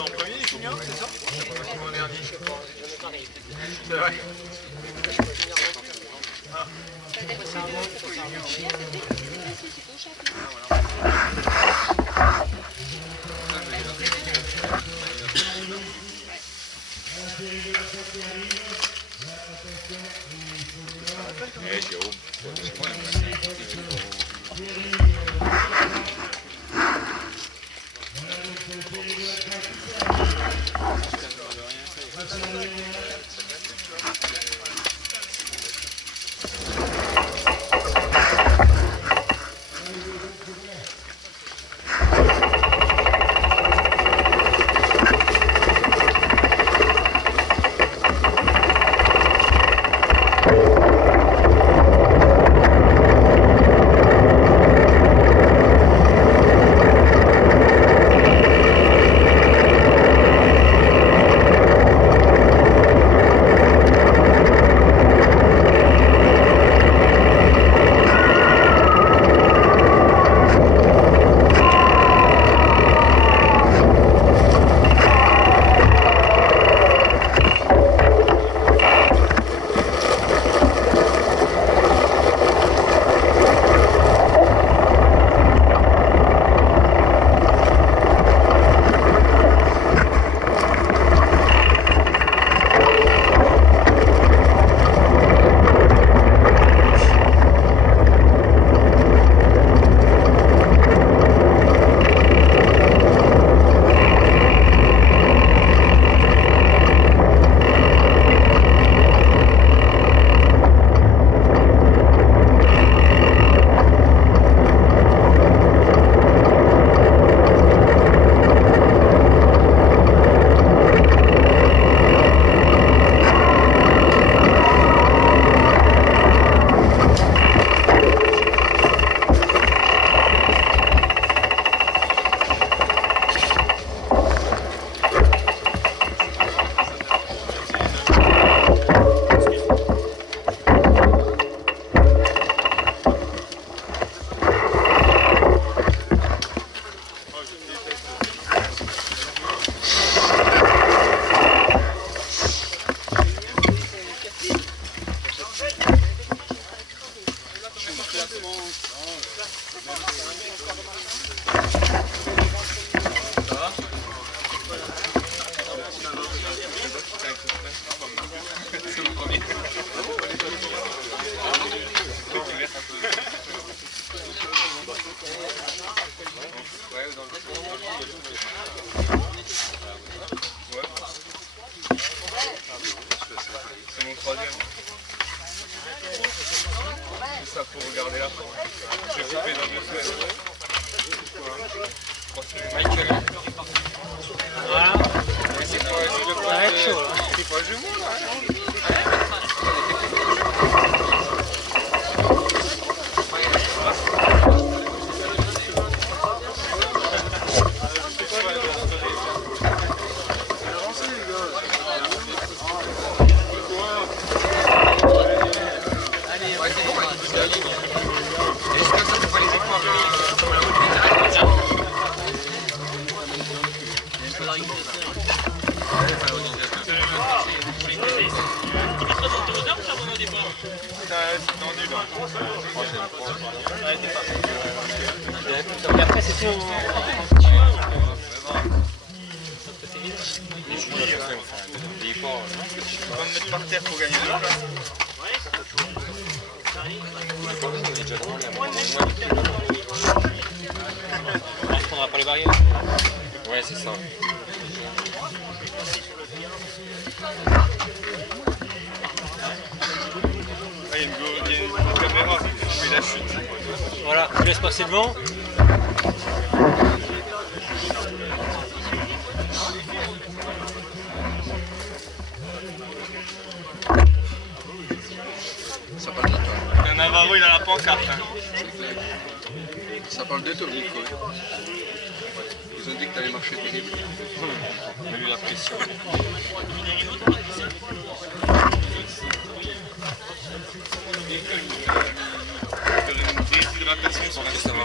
en premier, les combien, c'est ça? Mon dernier. C'est vrai. Ah. C'est mon troisième. Ça pour regarder la fin. Je vais couper dans 2 semaines. Michael. Voilà. C'est quoi, Ça va être chaud là. c'est pas le jumeau là. Et après c'est tout. Je vais me mettre par terre pour gagner 2 places. On ne prendra pas les barrières. Ouais, c'est ça. Ah, il y a une caméra, je fais la chute. Voilà, je laisse passer le vent. Ça parle de toi. Il y a un Navarro, il a la pancarte. Hein. Ça parle de toi, Nico. Ils ont dit que t'allais marcher terrible. On a eu la pression. Une déshydratation sur la semaine.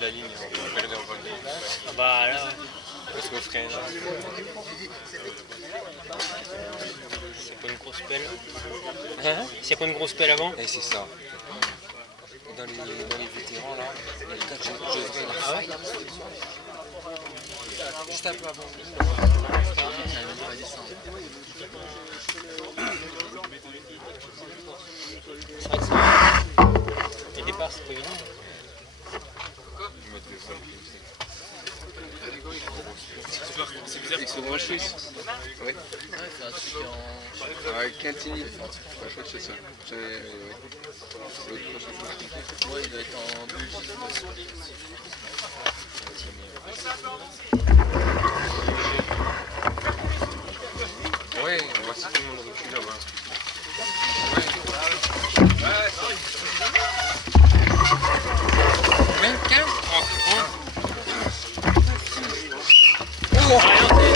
La ligne, on peut regarder en bas. Ah bah là, Parce qu'on freine là. c'est pas une grosse pelle. Hein? C'est pas une grosse pelle avant? Et c'est ça. Dans les vétérans là, quand je freine la faille, juste un peu avant. C'est vrai que les départs, c'est pas évident. C'est bizarre. Ils sont branchés. Oui. Avec Quintini. Je crois que c'est ça. L'autre prochain. Ouais, il doit être en Belgique. Ouais, on voit si tout le monde recule là-bas. Même 15 Ah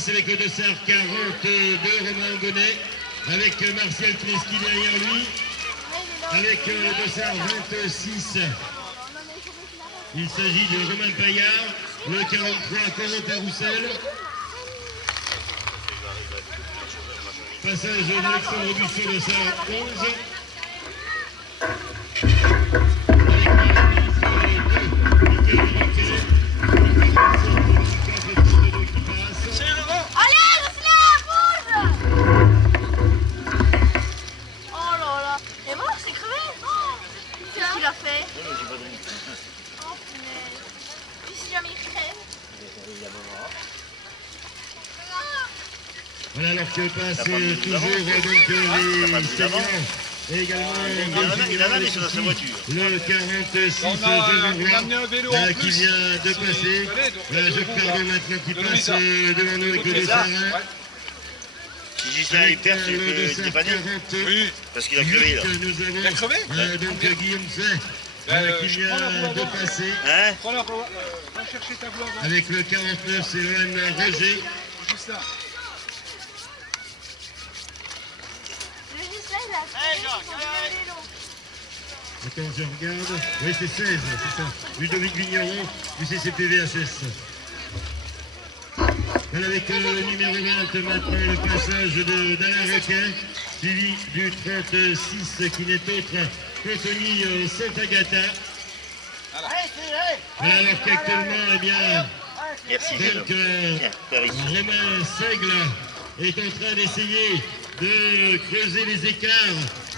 passe avec le dossard 42 Romain Bonnet, avec Martial Kleski derrière lui, avec le dossard 26. Il s'agit de Romain Paillard, le 43 Corentin Roussel. Passage d'Alexandre Busson, dossard 11. Voilà, alors que passe toujours donc les seniors et également il en a mis sur sa voiture. le 46 Jean qui vient de passer. Je perds maintenant qui passe devant nous avec le dossard 1. Si Gislain il perd, c'est le dépanner. Oui. Parce qu'il a crevé là. Nous avons, Il a crevé donc Guillaume Say qui vient de passer. Hein? Va chercher ta gloire. Avec le 49, c'est Lohan Roger. Juste là. Attends, je regarde. Oui, c'est 16, c'est ça. Ludovic Vigneron du CCPVHS. Voilà, avec le numéro 20 maintenant, le passage d'Alain Requin, suivi du 36 qui n'est autre qu'Anthony Santagata. Voilà, alors qu'actuellement, eh bien, Merci. donc, Romain Seigle est en train d'essayer de creuser les écarts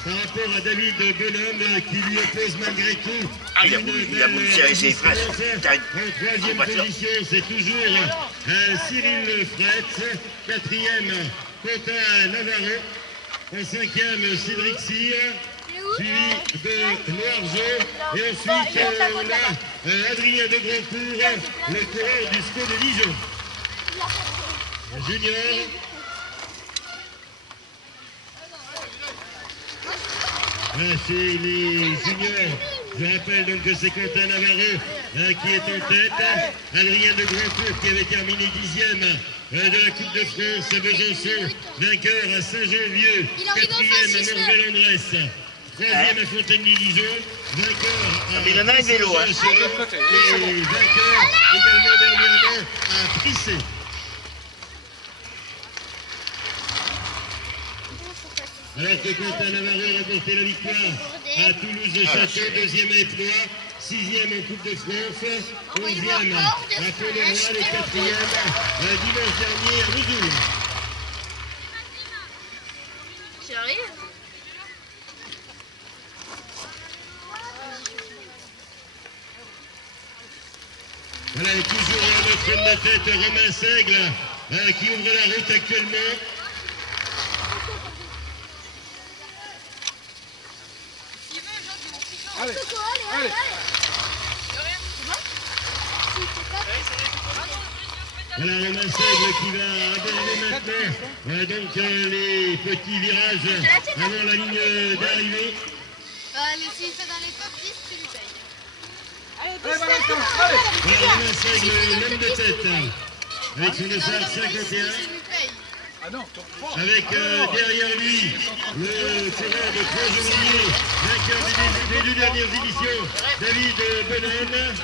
par rapport à David Bonhomme qui lui oppose malgré tout. Ah, il a voulu serrer ses frères. En troisième position, c'est toujours Cyril Fretz. Quatrième, Quentin Navarro. En cinquième, Cédric Cyr. Suivi de Noirgeau. Et ensuite, on a Adrien de Grandcourt, le coureur du SCO de Dijon. Junior. Chez les juniors, je rappelle donc que c'est Quentin Navarro qui est en tête. Adrien de Grandcourt qui avait terminé 10e de la Coupe de France à Besançon, vainqueur à Saint-Jean-Vieux, 4e à Morvel-Andresse, 3e à Fontaine-Dijon, vainqueur à il en a un vélo, hein. et vainqueur également dernièrement à Prissé. Alors que Quentin Navarro a remporté la victoire à Toulouse-Château, 2e à Épnois, 6e en Coupe de France, 11e à Pont-le-Roi, le 4e dimanche dernier à Vesoul. J'arrive. Voilà, et toujours notre homme de tête, Romain Seigle, qui ouvre la route actuellement. Allez, allez. Voilà Romain Seigle qui va aborder maintenant donc les petits virages avant la ligne d'arrivée. S'il fait dans les top 10, tu lui payes. Allez, Voilà Romain Seigle, l'homme de tête, avec son dossard 51. Ah non, Avec derrière lui le coureur de Croix-Journier, vainqueur des deux dernières éditions, David Bonhomme.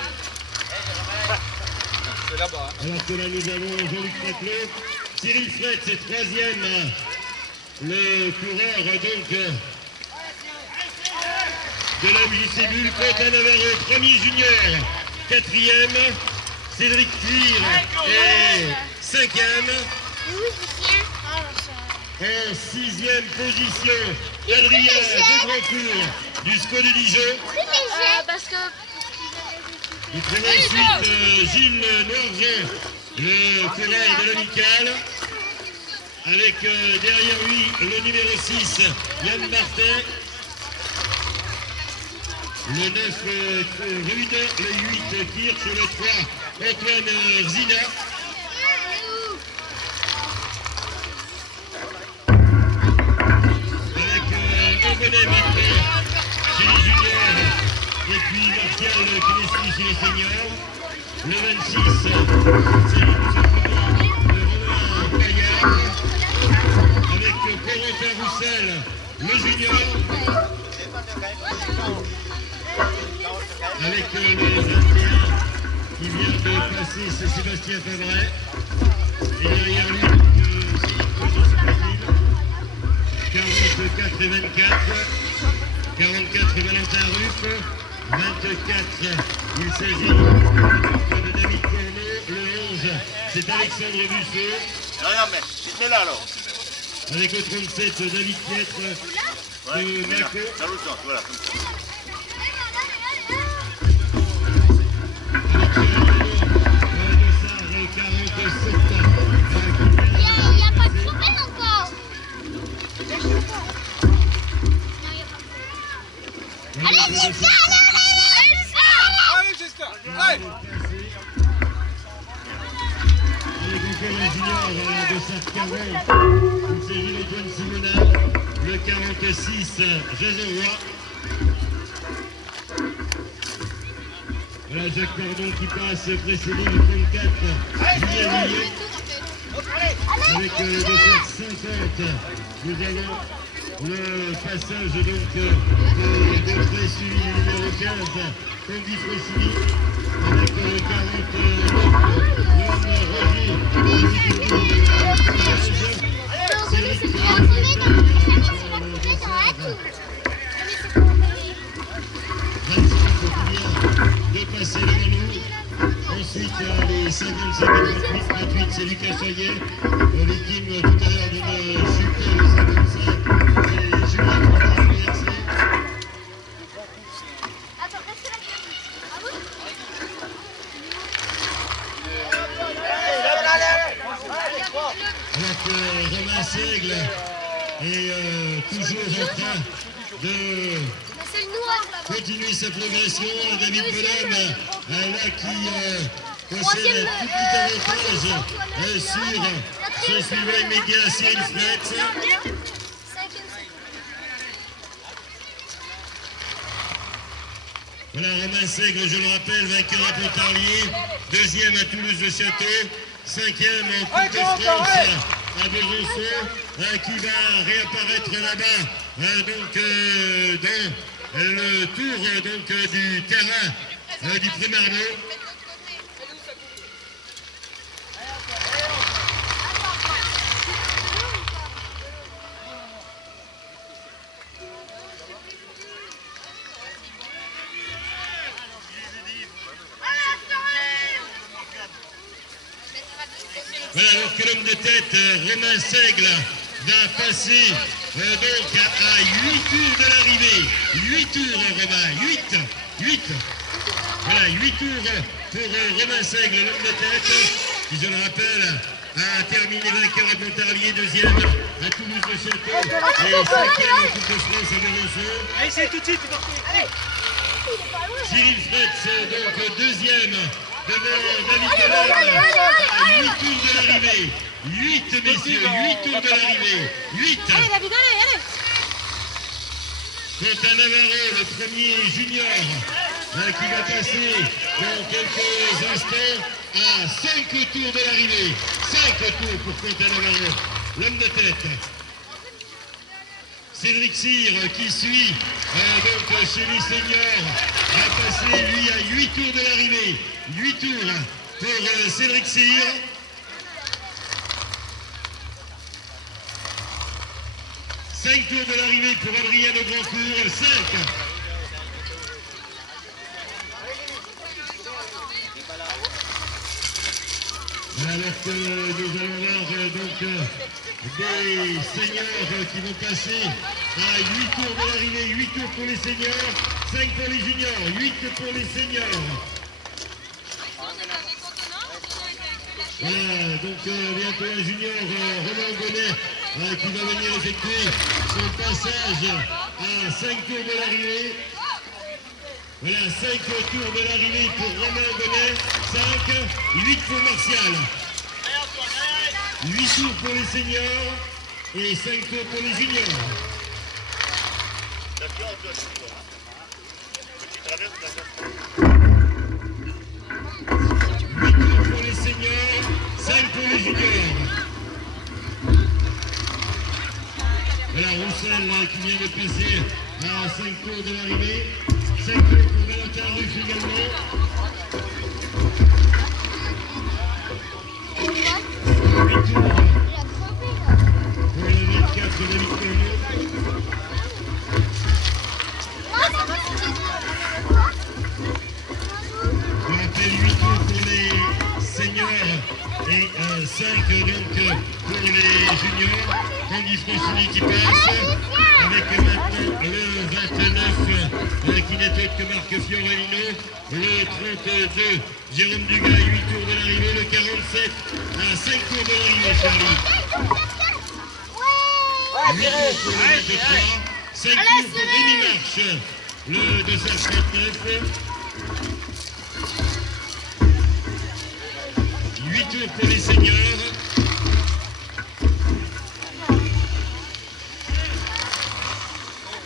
c'est là-bas. Alors que là nous avons Jean-Luc Traclot, Cyril Fretz c'est 3e, le coureur donc de l'MJC Bulle, Quentin Navarro, premier junior, 4e, Cédric Cyr est 5e. En 6e position, Adrien de Grandcourt du SCO de Dijon. Parce que... Nous trouvons ensuite Gilles Noirgeau, le coureur de l'Amical, avec derrière lui le numéro 6, Yann Martin, le 9 Rude, le 8 Kirch, le 3 Antoine Zina. Bonnet maintenant chez les juniors et puis Martial Kleski chez les seniors. Le 26, c'est tout simplement le Romain Père Roussel, le junior. Avec le 21 qui vient de passer, c'est Sébastien Favret. Et derrière lui, c'est 44 et 24. 44 Valentin Ruff. 24, il s'agit de David Corneau. Le 11, c'est Alexandre Busseau. Non, mais tu es là alors. Avec le 37, David Pietre de Maco. Voilà, comme ça. Il n'y a pas de problème encore. Allez, Jessica, allez, Jessica. Allez, Avec encore le junior de Sarre-Carrel, il s'agit de John Simona, le 46, Jason Roy. Voilà Jacques Cordon qui passe, précédé du 34, Julien Villiers. Avec le 250, nous avons le passage donc de Godfrey suivi du numéro 15, Candice Rossini. Avec le 49, l'homme Roger, Cédric de passer devant nous. Ensuite, les 55 et 28, c'est Lucas Chaillet, victime tout à l'heure d'une chute, le 55, c'est Julien Courtin, Attends, reste là. Ah oui? Alors que Romain Seigle est toujours en train de C'est le noir là-bas. continuer sa progression. David Bonhomme, là qui possède un tout petit avantage sur ce suivant immédiat, Cyril Fretz. Voilà, Romain Seigle, je le rappelle, vainqueur à Pontarlier, deuxième à Toulouse-le-Château, cinquième en Coupe de France à Besançon, qui va réapparaître là-bas, dans le tour du terrain du Primarno. Voilà, alors que l'homme de tête, Romain Seigle, va passer donc à 8 tours de l'arrivée. 8 tours, Romain, 8. Voilà, 8 tours pour Romain Seigle, l'homme de tête, qui, je le rappelle, a terminé vainqueur à Pontarlier, deuxième à Toulouse-le-Château, et cinquième en Coupe de France à Besançon. Allez, c'est tout de suite, c'est parti. Allez. Cyril Fretz, donc deuxième, devant David Bonhomme, à 8 tours de l'arrivée. 8, messieurs, 8 tours de l'arrivée. 8. Allez, David, allez. Quentin Navarro, le premier junior, qui va passer dans quelques instants à 5 tours de l'arrivée. 5 tours pour Quentin Navarro, l'homme de tête. Cédric Cyr qui suit donc chez les seniors va passer lui à 8 tours de l'arrivée. 8 tours pour Cédric Cyr. 5 tours de l'arrivée pour Adrien de Grandcourt. 5. Alors que nous allons voir donc des seniors qui vont passer à 8 tours de l'arrivée, 8 tours pour les seniors, 5 pour les juniors, 8 pour les seniors. Voilà, donc bientôt un junior, Romain Gonnet, qui va venir effectuer son passage à 5 tours de l'arrivée. Voilà, 5 tours de l'arrivée pour Romain Gonnet, 5, 8 pour Martial. 8 tours pour les seniors et 5 tours pour les juniors. 8 tours pour les seniors, 5 pour les juniors. Voilà, Roussel qui vient de passer à 5 tours de l'arrivée. 5 tours pour Valentin Ruff également. 8 tours pour le 24 David Corneau. Je rappelle 8 tours pour les seniors et 5 donc pour les juniors. Tanguy Francini qui passe avec maintenant le 29 qui n'est autre que Marc Fiorellino, le 32 Jérôme Dugas, 8 tours de l'arrivée, le 47 à 5 tours de l'arrivée, Charlie. 8 tours pour le 23, 5 tours pour Rémi Marche, le 239. 8 tours pour les seniors.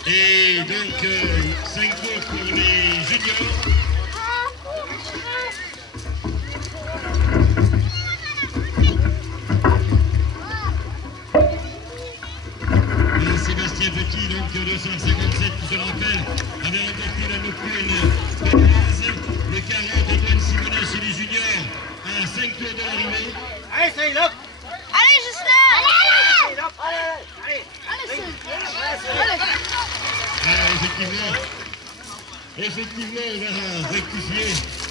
Et donc 5 tours pour les juniors. Et Sébastien Petit, donc 257, qui je le rappelle, avait remporté la nocturne de base. Le 40, Antoine Simonet chez les juniors à 5 tours de l'arrivée. Allez, ça y est, là. Allez, Justin! Effectivement, on va rectifier.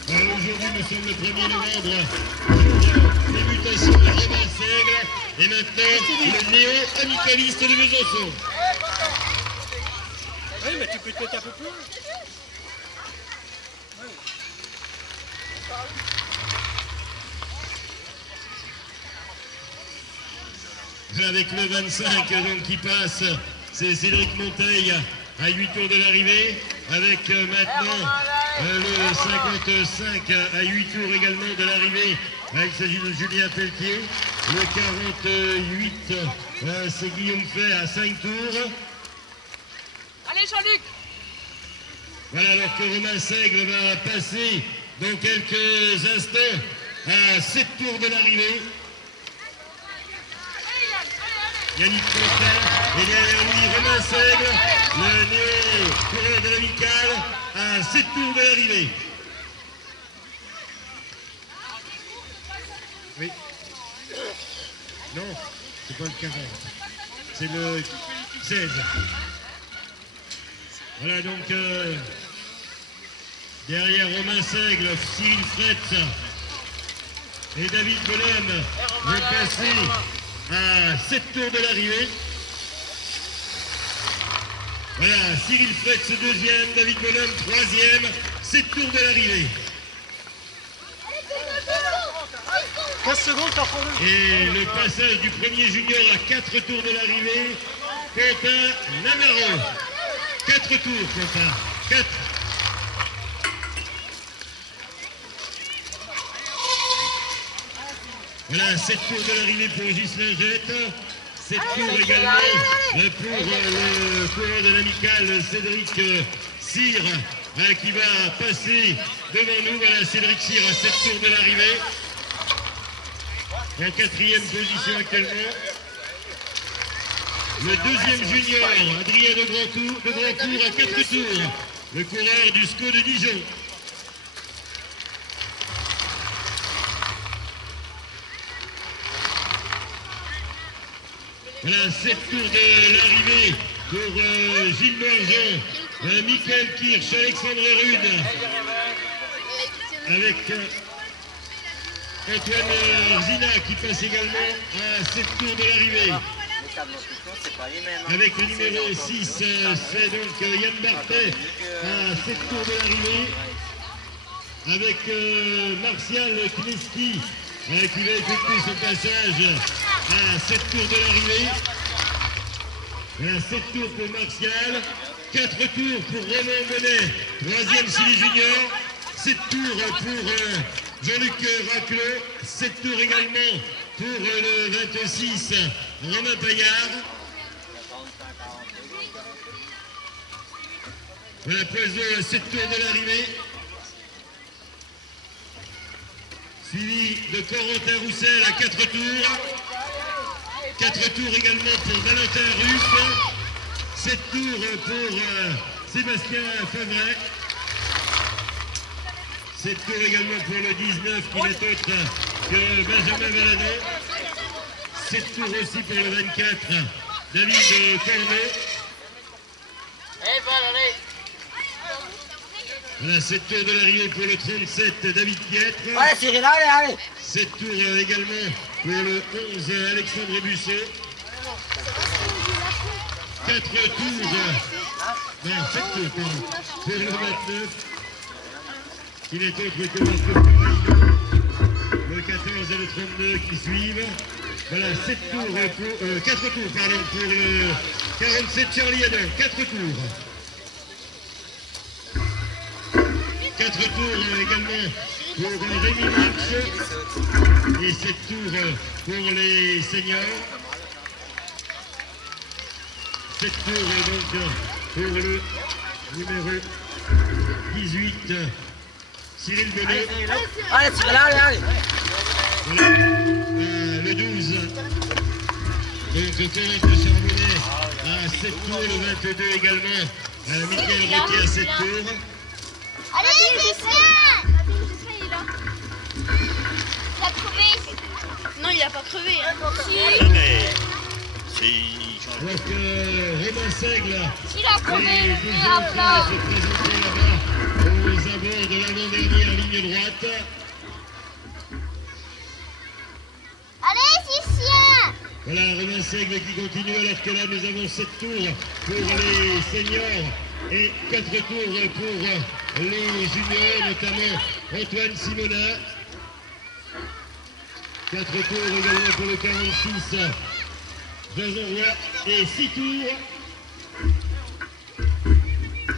Aujourd'hui, nous sommes le 1er novembre pour débutation de Romain Seigle. Et maintenant, le néo-amicaliste de Besançon. Oui, mais tu peux peut-être un peu plus. Avec le 25 donc, qui passe, c'est Cédric Monteil à 8 tours de l'arrivée. Avec maintenant le 55 à 8 tours également de l'arrivée. Il s'agit de Julien Pelletier. Le 48, c'est Guillaume Fay à 5 tours. Allez, Jean-Luc! Voilà, alors que Romain Seigle va passer dans quelques instants à 7 tours de l'arrivée. Yannick Contin, et derrière lui Romain Seigle, le néo-coureur de l'amicale, à 7 tours de l'arrivée. Oui. Non, c'est pas le 40. C'est le 16. Voilà donc derrière Romain Seigle, Cyril Fretz et David Bonhomme vont passer à 7 tours de l'arrivée. Voilà, Cyril Fretz deuxième, David Bonhomme troisième, 7 tours de l'arrivée. 15 secondes, t'en prends deux. Et le passage du premier junior à 4 tours de l'arrivée, Quentin Navarro. 4 tours, Quentin. 4. Voilà, 7 tours de l'arrivée pour Ghislain Jette. 7 tours également pour le coureur de l'amicale Cédric Cyr qui va passer devant nous. Voilà, Cédric Cyr à 7 tours de l'arrivée. En 4e position actuellement. Le deuxième junior, Adrien de Grandcourt à 4 tours. Le coureur du SCO de Dijon. Voilà, 7 tours de l'arrivée pour Gilles Noirjean, Michael Kirch, Alexandre Rude, avec Antoine Zina qui passe également à 7 tours de l'arrivée. Avec le numéro 6, c'est donc Yann Bartet à 7 tours de l'arrivée. Avec Martial Kneski qui va effectuer son passage à 7 tours de l'arrivée. Voilà, 7 tours pour Martial, 4 tours pour Romain Bonnet, 3e chez les juniors, 7 tours pour Jean-Luc Raclot, 7 tours également pour le 26, Romain Paillard. Voilà, Poiseau à 7 tours de l'arrivée. Suivi de Corentin Roussel à 4 tours. 4 tours également pour Valentin Ruff. 7 tours pour Sébastien Favret. 7 tours également pour le 19 qui n'est autre que Benjamin Valadon. 7 tours aussi pour le 24, David Cornet. Voilà, 7 tours de l'arrivée pour le 37, David Pietre. Allez Cyril, allez, allez. 7 tours également pour le 11, Alexandre Busseau. 4 tours, non, 7 tours pour le 29, qui n'est autre que Marc Ferrari. Le 14 et le 32 qui suivent. Voilà, 4 tours pour le 47 Charlie Adam. 4 tours. 4 tours également pour Rémi Marx. Et 7 tours pour les seniors. 7 tours donc pour le numéro 18, Cyril Bonnet. Allez Cyril, allez, allez. Voilà, le 12, donc Thérèse Charbonnet à 7 tours, le 22 également, Michael Requet à 7 tours. Allez, Lucien! Il est là. Il a crevé. Non, il a pas crevé. Si. Mais Alors que Romain Seigle Il a crevé. est Il déjà a en train plat. de se présenter là-bas aux abords de l'avant-dernière ligne droite. Allez, Lucien! Voilà, Romain Seigle qui continue alors que là nous avons 7 tours pour les seniors et 4 tours pour les juniors, notamment Antoine Simona. 4 tours également pour le 46, Jason Roy, et 6 tours.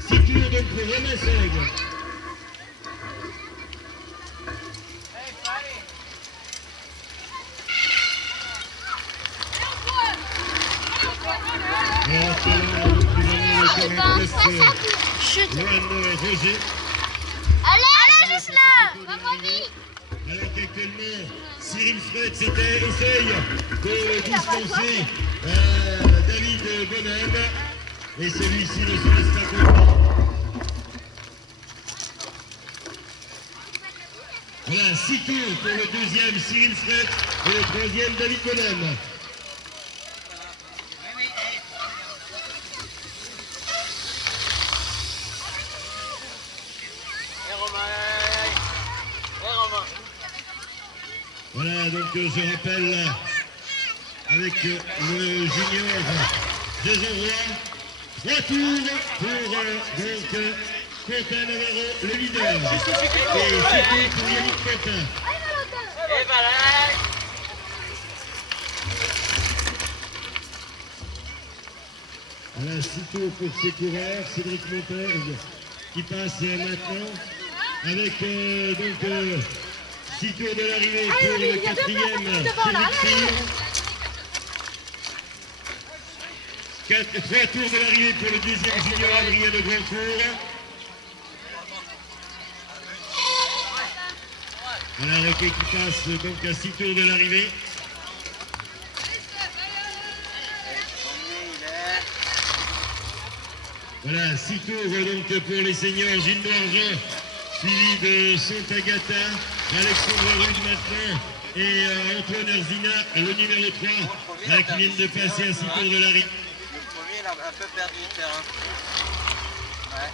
6 tours donc pour Romain Seigle. Alors que là, nous avons le 49, Loan Roger. Allez, Jocelyn! Alors qu'actuellement, Cyril Fred essaye de dispenser David Bonhomme. Et celui-ci ne se laisse pas comprendre. Voilà, 6 tours pour le deuxième Cyril Fred et le troisième David Bonhomme. Voilà, donc je rappelle avec le junior Jason Roy, 3 tours pour donc Quentin Navarro, le leader. Et 6 tours pour Yannick Quentin. Voilà, 6 tours pour ces coureurs, Cédric Montergue qui passe maintenant avec donc 6 tours de l'arrivée pour le quatrième Cédric Cyr. 3 tours de l'arrivée pour le deuxième junior Adrien de Grandcourt. Voilà, Roquet qui passe donc à 6 tours de l'arrivée. Voilà, 6 tours donc pour les seniors, Gilles Noirgeant, suivi de Sant'Agata, Alexandre Rude maintenant et Antoine Erzina, le numéro 3, qui viennent de passer à 6 tours de l'arrivée. Le premier, il a un peu perdu le terrain. Ouais.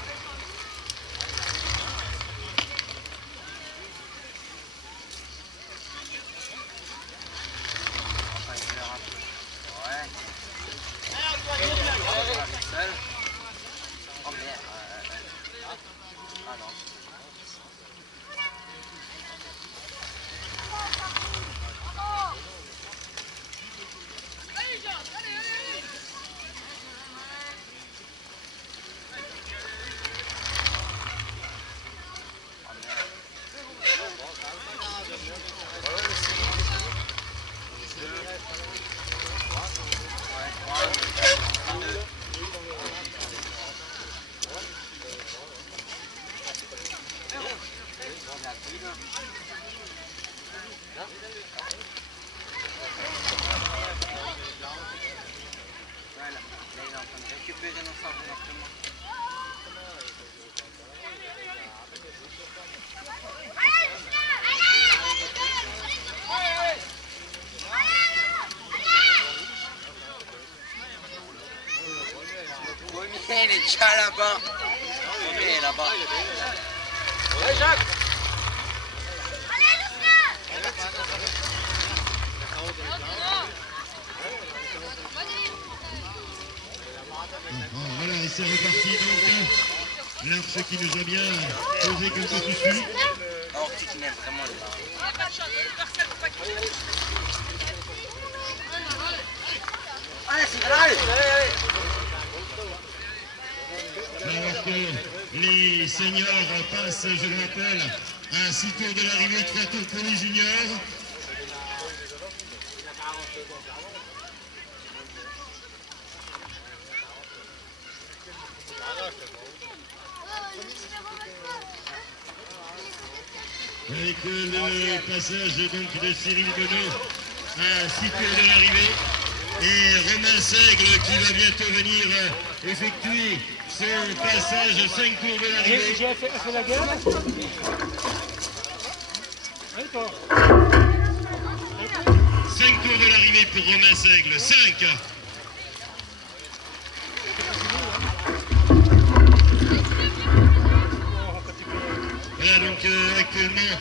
maintenant ça roule actuellement. Premier, il est déjà là-bas. Premier est là-bas. Ouais, Jacques. Voilà, et c'est reparti donc. L'arche qui nous a bien posé quelques soucis. Alors, tu n'aimes vraiment là. Alors que les seniors passent, je le rappelle, à 6 tours de l'arrivée, 3 tours pour les juniors. Avec le passage donc de Cyril Bonneau à 6 tours de l'arrivée et Romain Seigle qui va bientôt venir effectuer son passage 5 tours de l'arrivée. J'ai fait la guerre là. Oui, toi. 5 tours de l'arrivée pour Romain Seigle, 5. Voilà donc actuellement.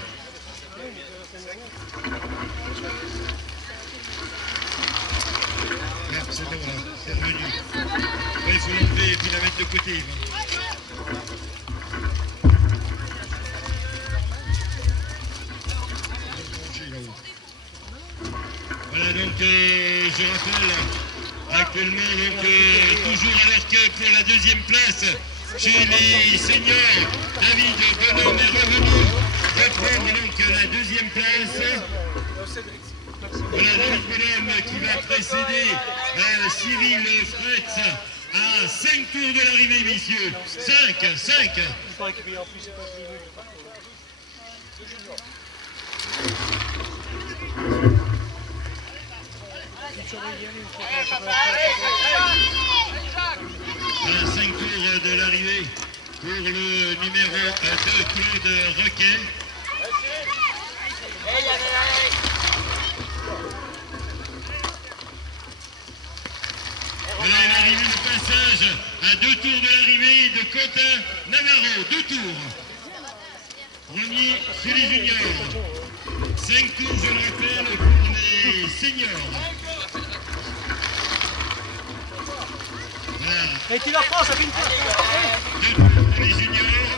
Ah, c'est bon là, c'est revenu. Ouais, il faut l'enlever et puis la mettre de côté. Voilà donc je rappelle actuellement donc toujours alors que pour la deuxième place chez les seniors, David Bonhomme est revenu reprendre donc la deuxième place. Voilà David Bonhomme qui va précéder Cyril Fretz à 5 tours de l'arrivée, messieurs. 5. À 5 tours de l'arrivée pour le numéro 2, Claude Requet. Voilà l'arrivée, le passage à 2 tours de l'arrivée de Quentin Navarro. 2 tours. Premier chez les juniors. 5 tours, je le rappelle, pour les seniors. Et tu la prends, ça fait une fois. 2 tours pour les juniors,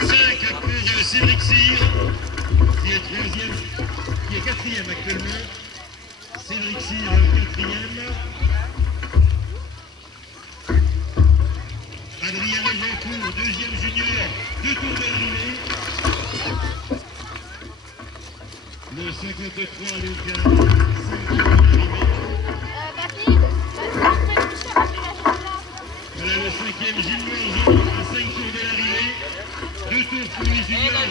5 pour Cédric Cyr, qui est troisième, qui est quatrième actuellement. Cédric Cyr, quatrième. Adrien Lejeancourt, deuxième junior, 2 tours de l'arrivée. Le 53, Lucas, 5 tours de l'arrivée. Voilà le 5e Gilles Mangeon à 5 tours de l'arrivée. 2 tours pour les juniors.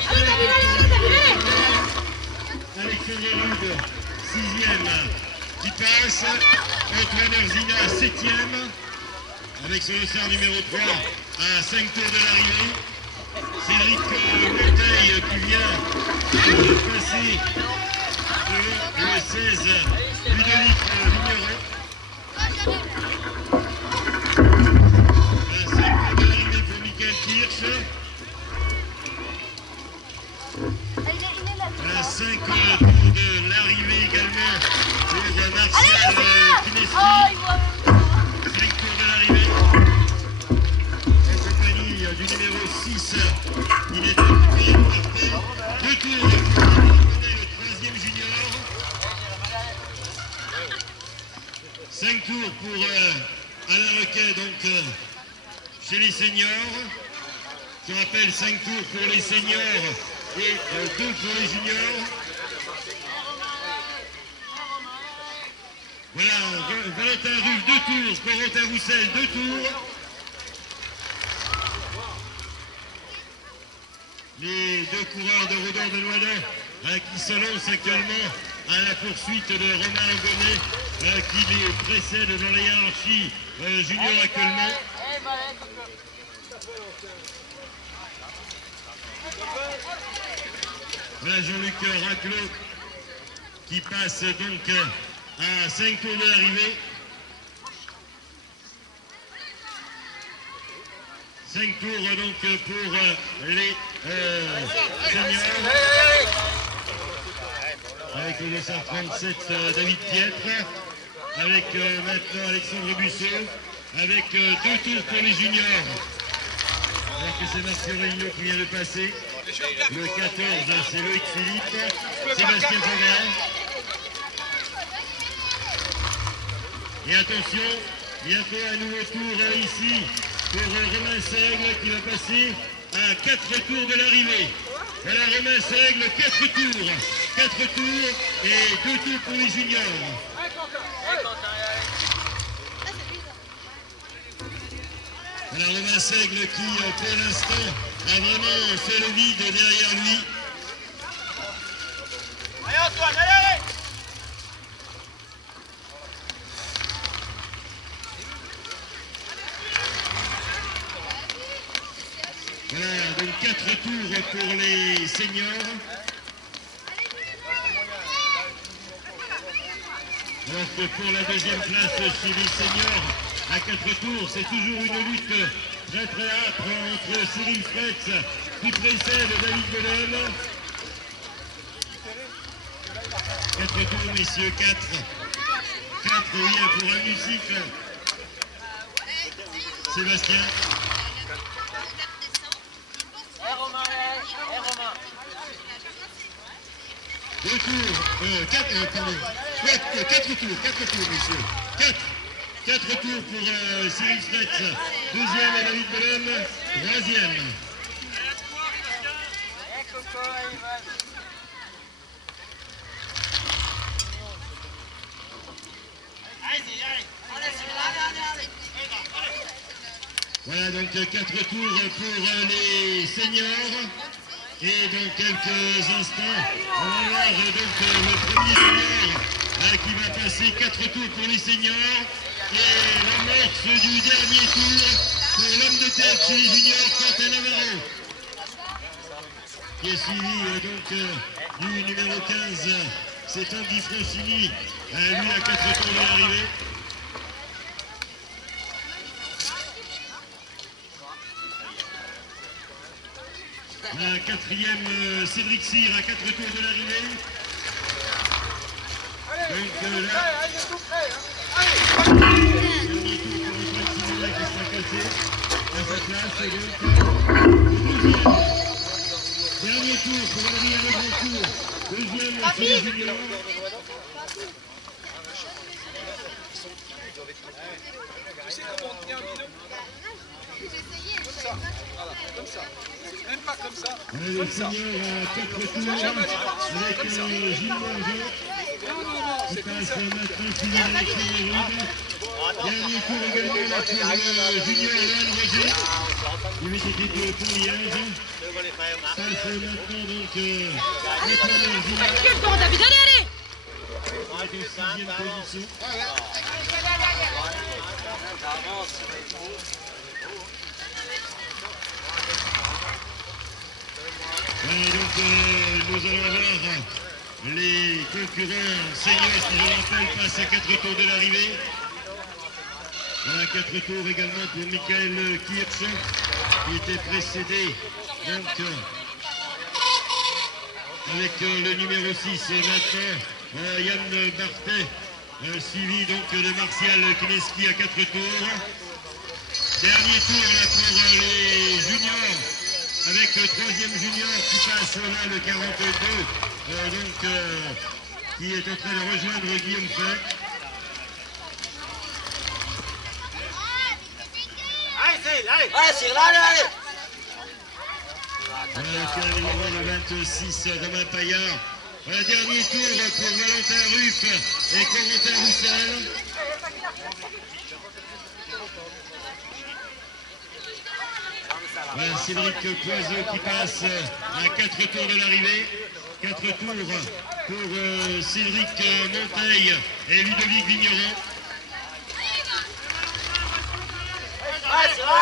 Alexandre Rude, 6e, qui passe. Antoine Erzina, 7e, avec son dossard numéro 3 à 5 tours de l'arrivée. Cédric Monteil qui vient de passer le 16, Ludovic Vigneron. 5 tours de l'arrivée pour Michael Kirch. Voilà 5 tours de l'arrivée également pour Martial Kineski. 5 tours de l'arrivée en compagnie du numéro 6. Il est occupé parfait. 2 tours pour le 3e junior. 5 tours pour Alain Requet donc chez les seniors. Je rappelle 5 tours pour les seniors et 2 pour les juniors. Voilà, Valentin Ruff 2 tours, Corentin Roussel 2 tours. Les 2 coureurs de Rodin de Loinan qui se lancent actuellement à la poursuite de Romain Gonnet qui les précède dans la hiérarchie junior actuellement. Voilà Jean-Luc Raclot qui passe donc à 5 tours de l'arrivée. 5 tours donc pour les seniors. Avec le 237 David Pietre. Avec maintenant Alexandre Busseau. Avec 2 tours pour les juniors. Alors que c'est Marc Réunion qui vient de passer. Le 14, c'est Loïc Philippe. Sébastien Fabien. Et attention, bientôt un nouveau tour ici pour Romain Seigle qui va passer à 4 tours de l'arrivée. Voilà Romain Seigle, 4 tours. 4 tours et 2 tours pour les juniors. Voilà Romain Seigle qui, pour l'instant, a vraiment fait le vide derrière lui. Allez Antoine, allez! Voilà, donc 4 tours pour les seniors. Alors que pour la deuxième place chez les seniors, à 4 tours, c'est toujours une lutte très très âpre entre Cyril Fretz qui précède David Bonhomme. 4 tours, messieurs, 4. 4, oui, pour un musique. Sébastien. Deux tours, 4 tours, messieurs. 4 tours pour Cyril Fretz. Deuxième et David Bonhomme. Troisième. Voilà donc 4 tours pour les seniors. Et dans quelques instants, on va voir donc le premier senior qui va passer 4 tours pour les seniors. Et l'amorce du dernier tour pour l'homme de tête chez les juniors, Quentin Navarro. Qui est suivi donc du numéro 15, c'est Tanguy Francini, lui à 4 tours de l'arrivée. Quatrième, Cédric Cyr à 4 tours de l'arrivée. Donc là, dernier tour pour Antoine Simonet qui sera cassé à sa place. Et donc, dernier tour pour Adrien Le Grand Tour. Deuxième, c'est les juniors. Tu sais comment on tenir un bidon? Comme ça. Voilà, comme ça. Même pas comme ça. Le senior à 4 tours avec Gilles Margeot qui passe maintenant suivi d'Alexandre Rude. Dernier tour également là pour Junior Alain Roger qui met ses titres pour Liège. Passe maintenant donc Antoine Gilles. David, allez! Qui est en 6e position. Et donc nous allons avoir les concurrents seniors qui, je le rappelle, passent à 4 tours de l'arrivée. Voilà, 4 tours également pour Michael Kirch qui était précédé donc avec le numéro 6 maintenant Yann Bartet suivi donc de Martial Kineski à 4 tours. Dernier tour là pour les juniors. Avec le 3e junior qui passe là, le 42, qui est en train de rejoindre Guillaume Fay. Allez, Cyril, allez! Voilà, qui arrive avant le 26, Romain Paillard. Voilà, dernier tour pour Valentin Ruff et Corentin Roussel. Voilà, Cédric Poiseau qui passe à 4 tours de l'arrivée. 4 tours pour Cédric Monteil et Ludovic Vigneron. Allez, Cyril,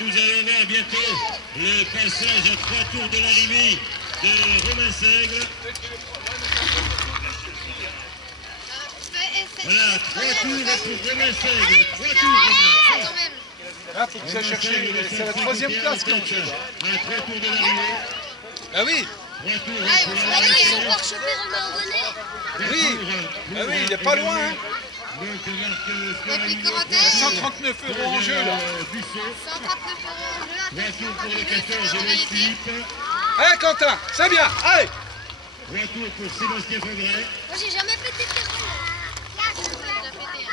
nous allons voir bientôt le passage à 3 tours de l'arrivée de Romain Seigle. Voilà, 3 tours pour Romain Seigle. 3 tours, Romain. Là, faut que tu ailles chercher. C'est la 3e place qu'on fait. À 3 tours de l'arrivée. Ah oui. 3 tours pour Ils vont l'arrivée. pouvoir choper Romain Bonnet. Oui. Ah oui, il n'est pas loin. Hein. Donc, Marc Et puis Corentin. 139 € en jeu, là. 139 € en jeu. 3 tours pour le 14 de Philippe. Allez, Quentin, c'est bien. Allez. 3 tours pour Sébastien Favret. Moi, j'ai jamais pété de terrain.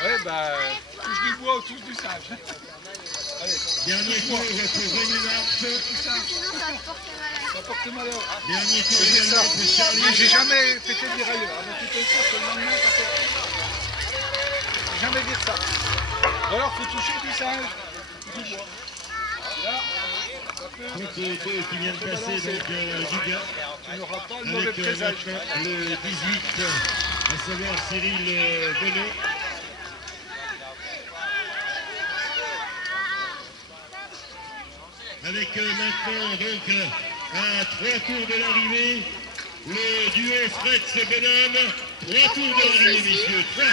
Ouais, bah, touche du bois ou touche du sage. Dernier tour pour Rémi Marc. Sinon, ça va te porter malade. Ça porte malheur. Dernier tour C'est également ça. pour Charlie. J'ai jamais pété de dérailleur. Avec tout le temps, que le lendemain, t'as fait. J'ai jamais dit ça. Ou alors, faut toucher du sage, du bois. Là, Donc, deux qui viennent de passer donc, du gars. tu n'auras pas le mauvais Avec présage. maintenant le 18, à savoir Cyril Bonnet. Avec maintenant donc à 3 tours de l'arrivée, le duo Fretz Bonhomme. 3 tours de l'arrivée, messieurs. 3.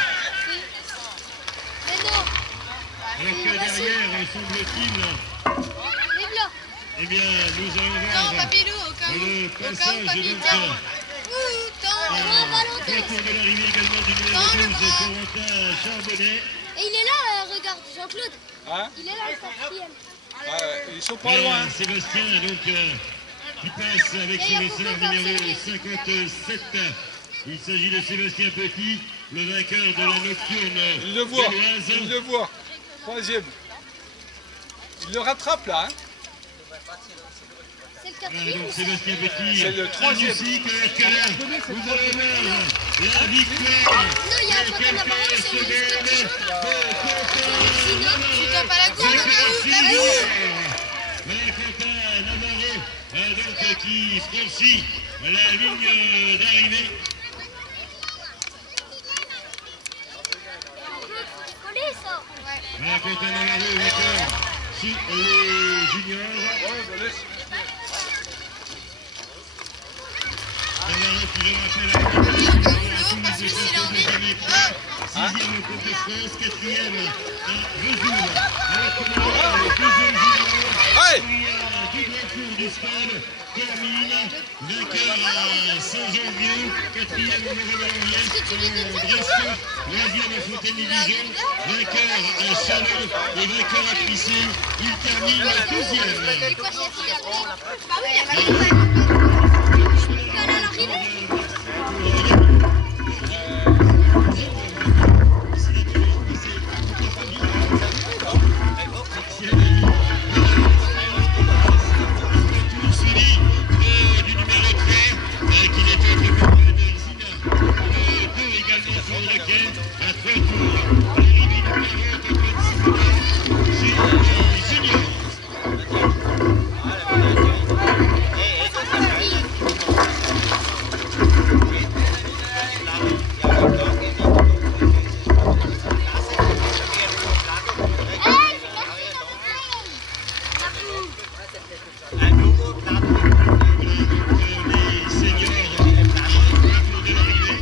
Mais non. Alors que derrière, semble-t-il, Les blancs. eh bien, nous allons Non, voir Papilou, au cas où. le Au cas où, passage Papy, donc tiens. Ouh, tant, à Valentin. 3 tours de l'arrivée également du numéro Dans le 12, bras. Corentin Charbonnet. Et il est là, regarde, Jean-Claude. Hein? Il est là, le 4e. Ah, ils sont pas loin. Sébastien donc qui passe avec son dossard numéro 57. Il s'agit de Sébastien Petit, le vainqueur de la nocturne Il le voit. génoise. Il le voit. 3e. Il le rattrape là. Hein? C'est le Voilà, 4e. donc Sébastien Petit, C'est le 3e. ainsi que là, vous allez voir la victoire Non, il y a un de photo Navarro quelques sur le secondes statut. de Sinon, tu Quentin tapes à la cour, Navarro. Navarro. Quentin Navarro donc, qui franchit la ligne d'arrivée. C'est collé, ça. Ouais. Voilà, Quentin Navarro vainqueur sur les juniors. Navarro qui, je rappelle, Parce que s'il en est. 6e au Coupe de France, 4e à Vesoul. Alors que Navarro, le 2e junior, du grand tour du stade, termine vainqueur à Saint-Jean-Vieux, 4e au Marais-Valoriès, Bresson, 3e à Fontaine-Dijon, vainqueur à Chalon et vainqueur à Crissé. Il termine 12e. C'est quoi cette idée? Bah oui, il y a pas à l'arrivée. Suivi du numéro 3 qui n'est autre que Zina. Le 2 également sur le raquet à 3 tours. L'arrivée du 40 chez les juniors. Les seniors à 3 tours de l'arrivée.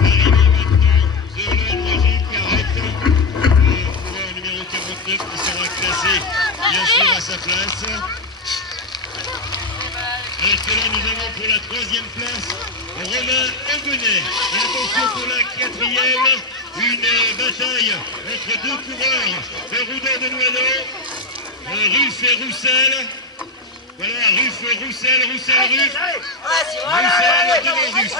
L'arrivée maintenant de Roger Carrette, coureur numéro 49 qui sera classé bien sûr à sa place. Alors que là nous avons pour la 3e place Romain Aubenet. Et attention pour la 4e, une bataille entre 2 coureurs de Roudon de Noyau, Ruff et Roussel. Voilà, Ruff, Roussel, Ruff. Roussel devant Ruff.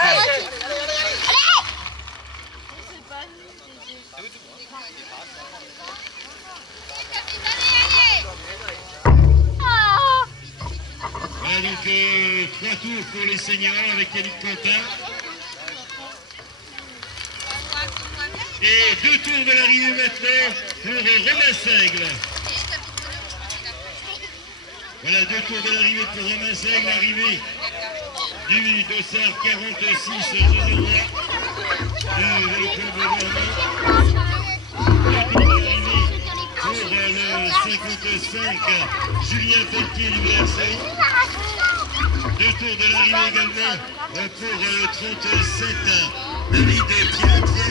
Voilà donc 3 tours pour les seniors avec Yannick Quentin. Et 2 tours de l'arrivée maintenant pour Romain Seigle. Voilà, 2 tours de l'arrivée pour Romain Seigle, l'arrivée du dossard 46 José Roy du club Vernon. 2 tours de 55, Julien Pelletier du BRC. 2 tours de l'arrivée également pour le 37, David Piatra.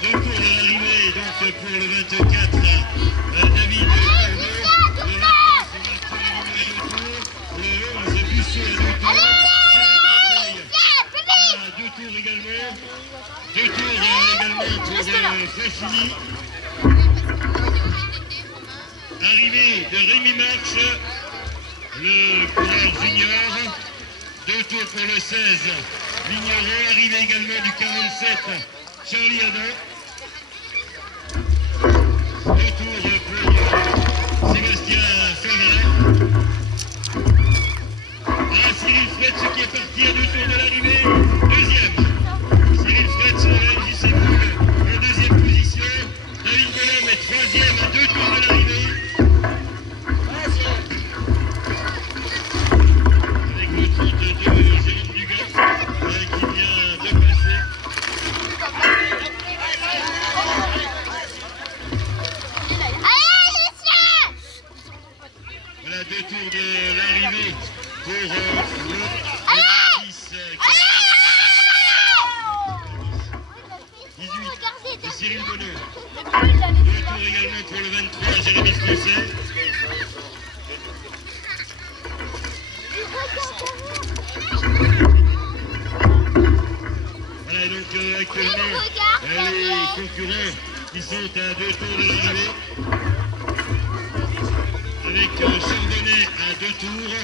2 tours de l'arrivée donc pour le 24, David Corneau. Le 29, c'est Marc Tolini à 2 tours. Le 11, Busseau à 2 tours. 2 tours également. 2 tours également pour Fachini. Arrivée de Rémi March, le coureur junior. 2 tours pour le 16, Vigneron. Arrivée également du 47, Charlie Adam. 2 tours pour Sébastien Favre. Cyril Fretz qui est parti à 2 tours de l'arrivée. Deuxième. Cyril Fretz, JC Moule en deuxième position. David Golem est troisième à 2 tours de l'arrivée. Avec le 32, Jérôme Dugas qui vient de passer. Voilà 2 tours de l'arrivée pour le 10 18 de Cyril Bonneau. 2 tours également pour le 23, Jérémy Français. Voilà donc actuellement les concurrents qui sont à 2 tours de l'arrivée. Avec Charbonnet à 2 tours,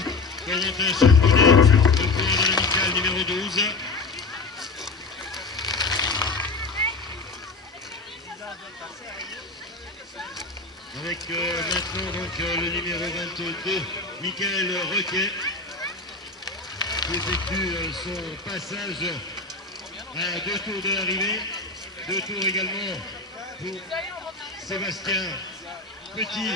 Corentin Charbonnet, le coureur de l'amical numéro 12. Avec maintenant donc le numéro 22, Michael Roquet, qui effectue son passage à 2 tours de l'arrivée. 2 tours également pour Sébastien Petit,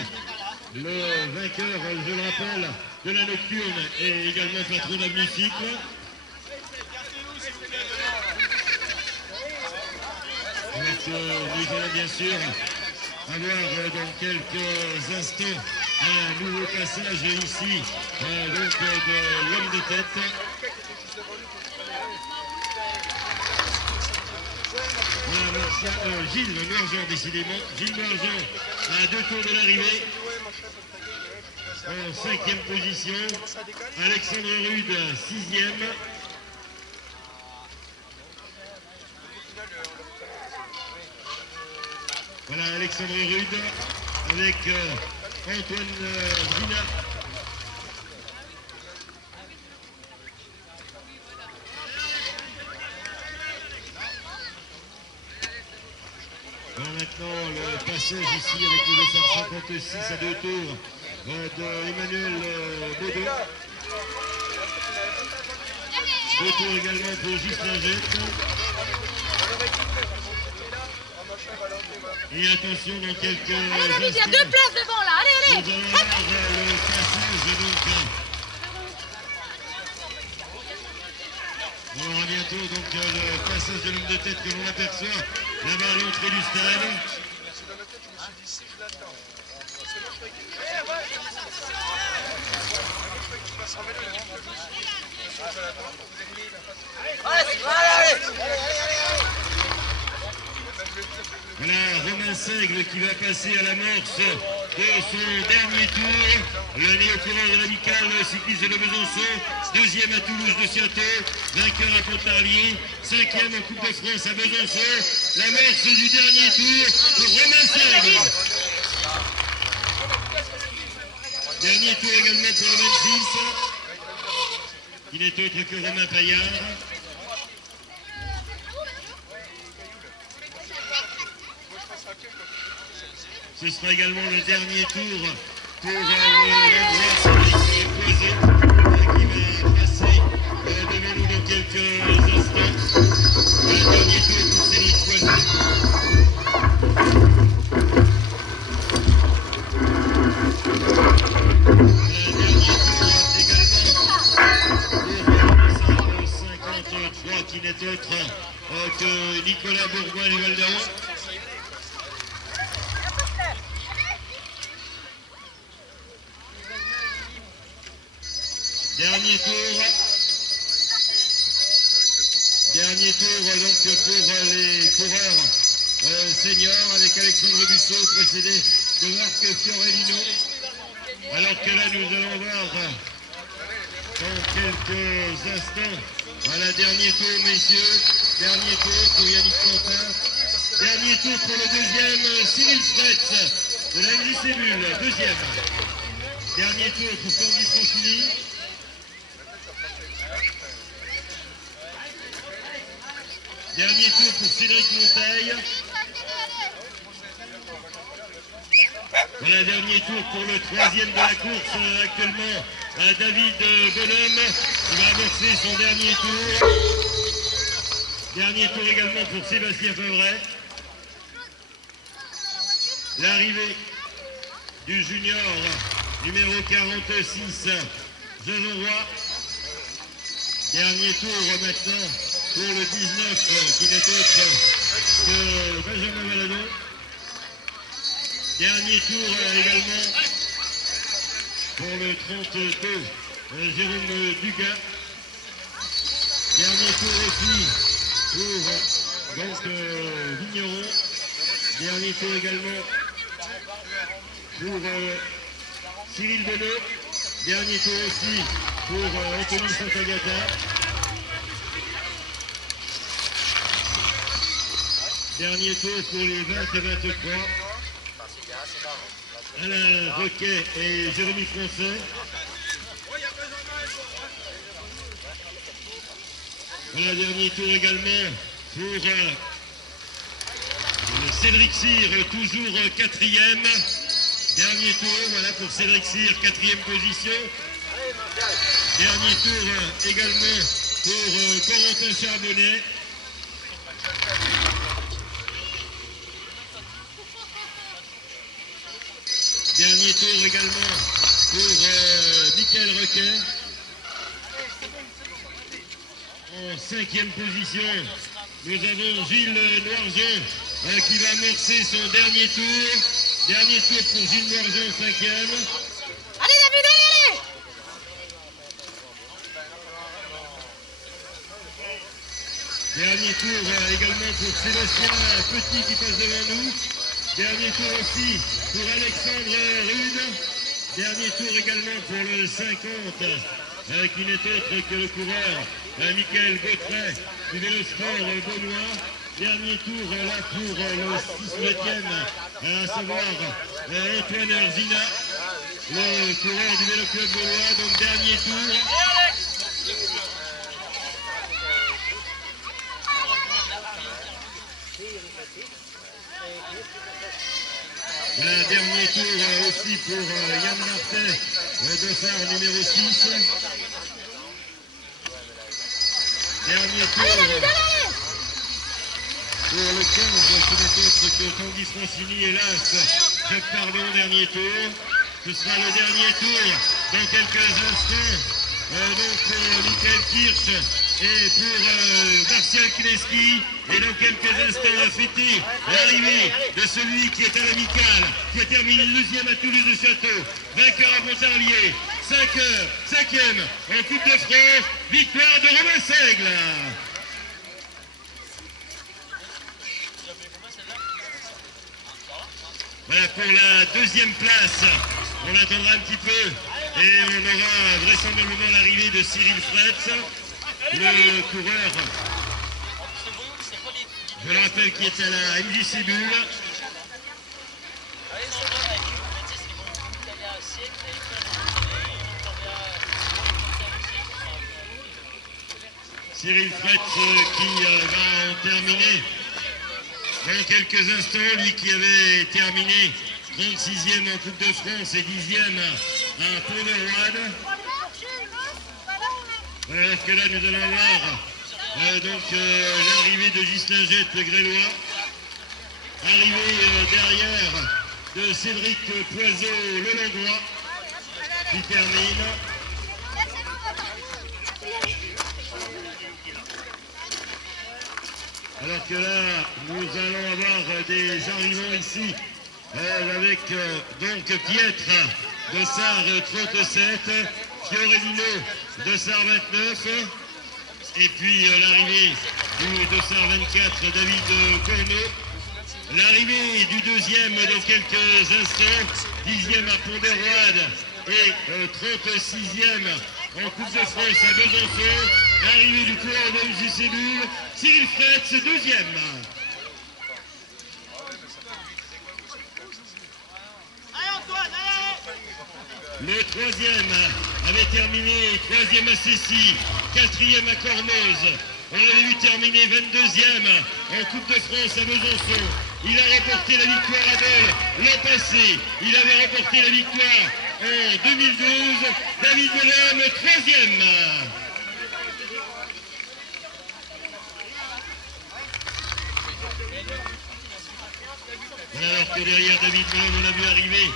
le vainqueur, je le rappelle, de la nocturne et également patron d'Amnicycle. Nous allons bien sûr avoir dans quelques instants un nouveau passage ici donc de l'homme de tête. Voilà, Gilles Noirgeant décidément. Gilles Noirgeant à 2 tours de l'arrivée. En 5e position. Alexandre Rude 6e. Voilà Alexandre Rude avec Antoine Zina. Voilà maintenant le passage ici avec le 256 à 2 tours de Emmanuel Baudot. 2 tours également pour Justin Jette. Et attention dans quelques instants. Allez David, il y a 2 places devant là, allez, allez. Nous allons avoir le passage donc. On aura bientôt donc le passage de l'homme de tête que l'on aperçoit là-bas à l'entrée du stade. Voilà Romain Seigle qui va passer à l'amorce de son dernier tour. Le néo-coureur de l'amical cycliste de Besançon, 2e à Toulouse de Cioto, vainqueur à Pontarlier, 5e en Coupe de France à Besançon. L'amorce du dernier tour pour Romain Seigle. Dernier tour également pour le 26, qui n'est autre que Romain Paillard. Ce sera également le dernier tour pour l'Androit Cédric Poisé qui va passer devant nous dans quelques instants. Le dernier tour pour Cédric Poisé. Le dernier tour également pour le 53 qui n'est autre que Nicolas Bourgoin. Dernier tour. Dernier tour donc pour les coureurs seniors avec Alexandre Busseau précédé de Marc Fiorellino. Alors que là nous allons voir dans quelques instants, voilà, dernier tour messieurs, dernier tour pour Yannick Quentin, dernier tour pour le deuxième Cyril Fretz de la MJC Bulle, deuxième. Dernier tour pour Tanguy Franchini. Dernier tour pour Cédric Monteil. Voilà, dernier tour pour le troisième de la course actuellement, David Bonhomme, qui va amorcer son dernier tour. Dernier tour également pour Sébastien Favret. L'arrivée du junior numéro 46, Jason Roy. Dernier tour maintenant pour le 19, qui n'est autre que Benjamin Valadon. Dernier tour également pour le 32, Jérôme Dugas. Dernier tour aussi pour donc, Vigneron. Dernier tour également pour Cyril Bonneau. Dernier tour aussi pour Anthony Santagata. Dernier tour pour les 20 et 23. Alain Roquet et Jérémy Français. Voilà, dernier tour également pour Cédric Cyr, toujours quatrième. Dernier tour, voilà, pour Cédric Cyr, quatrième position. Dernier tour également pour Corentin Charbonnet. Dernier tour également pour Michael Requet. En cinquième position, nous avons Gilles Noirgeon qui va amorcer son dernier tour. Dernier tour pour Gilles Noirgeon, cinquième. Allez David, allez, allez! Dernier tour également pour Sébastien Petit qui passe devant nous. Dernier tour aussi pour Alexandre Rude. Dernier tour également pour le 50, qui n'est autre que le coureur Michael Gautret du Vélosport Beaunois. Dernier tour là pour le 6e, à savoir Antoine Erzina, le coureur du Vélo Club Beaunois. Donc dernier tour. Le dernier tour aussi pour Yann Martin, dossard numéro 6. Dernier tour pour le 15, qui n'est autre que Tanguy Francini, hélas. Jacques Pardon, dernier tour. Ce sera le dernier tour dans quelques instants. Donc pour Michael Kirch et pour Martial Kineski. Et dans quelques instants, on va fêter l'arrivée de celui qui est à l'amicale, qui a terminé deuxième à Toulouse de Château, vainqueur à Pontarlier, 5e en Coupe de France, victoire de Romain Seigle. Voilà pour la deuxième place. On attendra un petit peu et on aura vraisemblablement l'arrivée de Cyril Fretz, le coureur, je le rappelle, qui est à la MJC Bulle. Cyril Fretz qui va en terminer dans quelques instants, lui qui avait terminé 36e en Coupe de France et 10e à Pont-de-Roide. Alors que là nous allons voir l'arrivée de Ghislain Jette, le Grélois. Arrivée derrière de Cédric Poiseau, le Langois, qui termine. Alors que là, nous allons avoir des arrivants ici avec donc Pietre, Dossard 37, Fiorellino, Dossard 29. Et puis l'arrivée du Dossard 24, David Corneau. L'arrivée du deuxième dans quelques instants, 10e à Pont-des-Roides et 36e en Coupe de France à Besançon. Arrivée du coureur de UGC Bull, Cyril Fretz, deuxième. Le troisième avait terminé, troisième à Cessy, quatrième à Cormoz. On l'avait vu terminer 22e en Coupe de France à Besançon. Il a remporté la victoire à Dole l'an passé. Il avait remporté la victoire en 2012. David Delhomme, troisième. Alors que derrière David Delhomme, on l'a vu arriver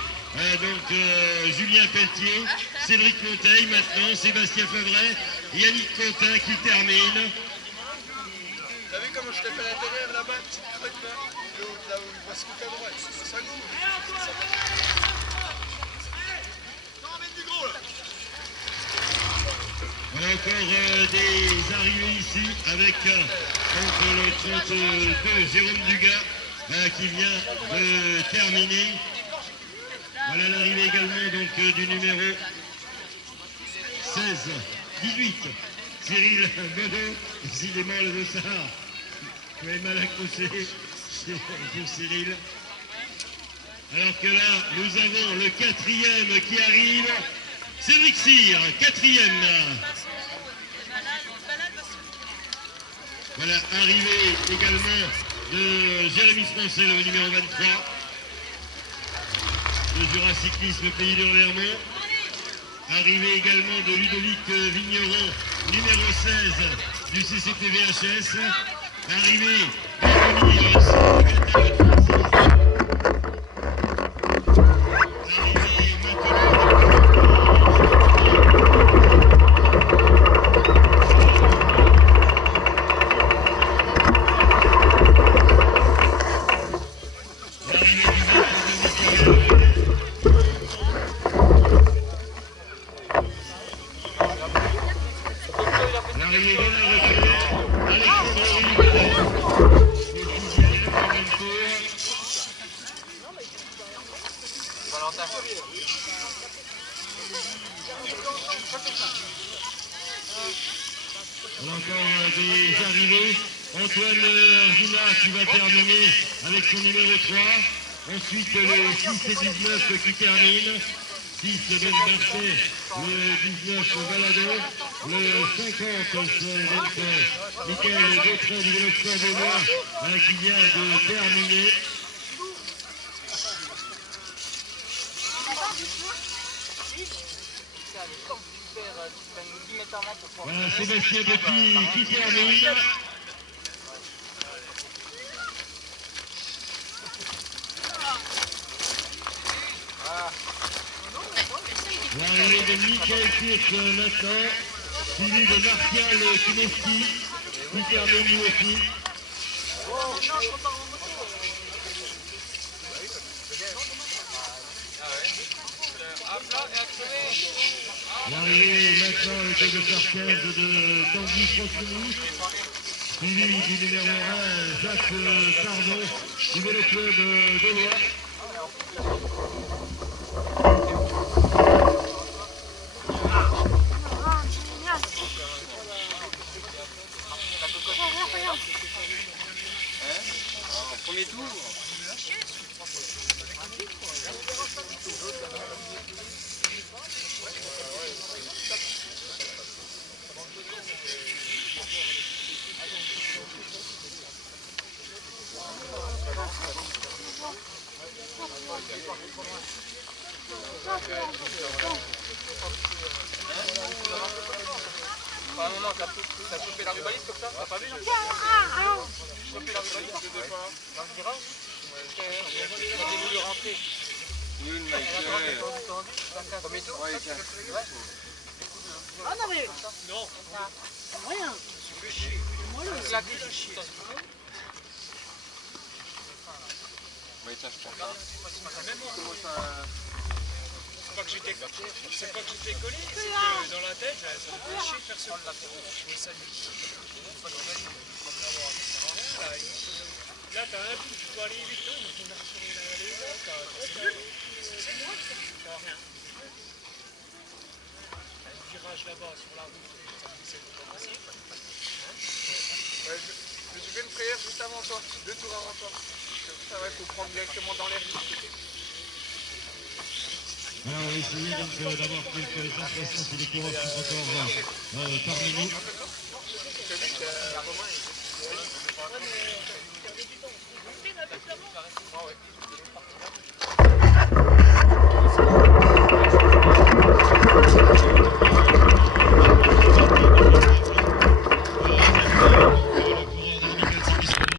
Julien Pelletier, Cédric Monteil maintenant, Sébastien Favret, Yannick Quentin qui termine. T'as vu comment je t'ai fait l'intérieur là-bas, petite crotte là, là où il voit ce que t'as droit, c'est ça gros. Non, mets du gros là. Encore des arrivées ici avec le 32 Jérôme Dugas qui vient de terminer. Voilà l'arrivée également donc du numéro 16, 18, Cyril Bedot, décidément le Dossard. Vous avez mal accroché pour Cyril. Alors que là, nous avons le quatrième qui arrive, Cédric Cyr, quatrième. Voilà, arrivée également de Jérémy Francet, le numéro 23. Le Jura Cyclisme Pays de Revermont. Arrivée également de Ludovic Vigneron, numéro 16 du CCTVHS. Arrivée encore des arrivées. Antoine Rina qui va terminer avec son numéro 3. Ensuite les 6 et 19 qui terminent. 6 Ben Bartet, le 19 Valado, le 50 c'est donc Michael Gautran du Vélo Sport Beaunois qui vient de terminer. Voilà, Sébastien Petit qui termine. L'arrivée de Michael Kurz maintenant, suivi de Martial Kineski qui termine lui aussi. L'arrivée maintenant avec le Dossard 15 de Tanguy François, suivi du numéro 1 Jacques Pardon du Vélo Club Beaunois. Premier tour. À un moment, t'as chopé la rubaliste comme ça, t'as pas vu, non? Chopé la rubaliste de deux fois dans le virage. Quand j'ai voulu rentrer. Premier tour. Ah non mais... Non. Rien. Oui, tiens, je prends. C'est pas que j'étais collé, c'est que dans la tête, ça me fait chier de faire ce plat. Je trouvais ça nul. Là, t'as un coup, tu peux aller vite, non? Donc, on a sur les c'est nul. T'as rien. T'as un virage là-bas sur la route, c'est pas facile. Ouais, je fais une prière juste avant toi, 2 tours avant toi. Ça va, il faut prendre directement dans l'air. Alors, on va essayer donc d'avoir quelques impressions si les coureurs sont encore parmi nous. Ah ouais.